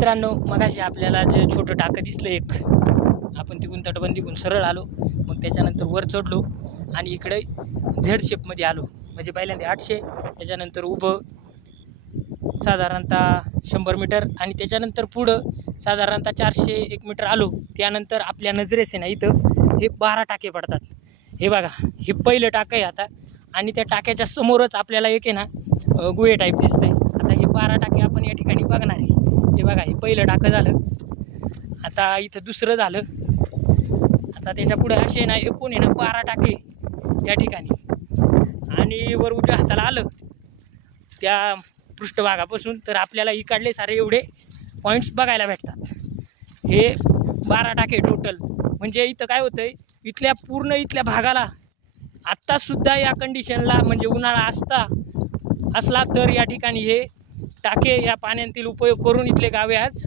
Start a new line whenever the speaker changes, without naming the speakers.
मित्रांनो मगाशी आपल्याला जे छोटं टाकं दिसलं एक आपण तिकून तटबंदीकून सरळ आलो. मग त्याच्यानंतर वर चढलो आणि इकडे झेड शेपमध्ये आलो. म्हणजे पहिल्यांदा आठशे त्याच्यानंतर उभं साधारणतः शंभर मीटर आणि त्याच्यानंतर पुढं साधारणतः चारशे एक मीटर आलो. त्यानंतर आपल्या नजरेस आहे ना इथं हे बारा टाके पडतात. हे बघा हे पहिलं टाकं आहे आता आणि त्या टाक्याच्या समोरच आपल्याला एक आहे ना गुळे गुहे टाईप दिसतंय. आता हे बारा टाके आपण या ठिकाणी बघणार आहे. हे बघा हे पहिलं टाकं झालं. आता इथं दुसरं झालं. आता त्याच्या पुढे असे ना एकूण आहे ना बारा टाके या ठिकाणी. आणि वर उजव्या हाताला आलं. त्या पृष्ठभागापासून तर आपल्याला इकडले सारे एवढे पॉईंट्स बघायला भेटतात. हे बारा टाके टोटल म्हणजे इथं काय होतं आहे इथल्या पूर्ण इथल्या भागाला आत्तासुद्धा या कंडिशनला म्हणजे उन्हाळा असता असला तर या ठिकाणी हे टाके या पाण्यातील उपयोग करून इथले गावे आज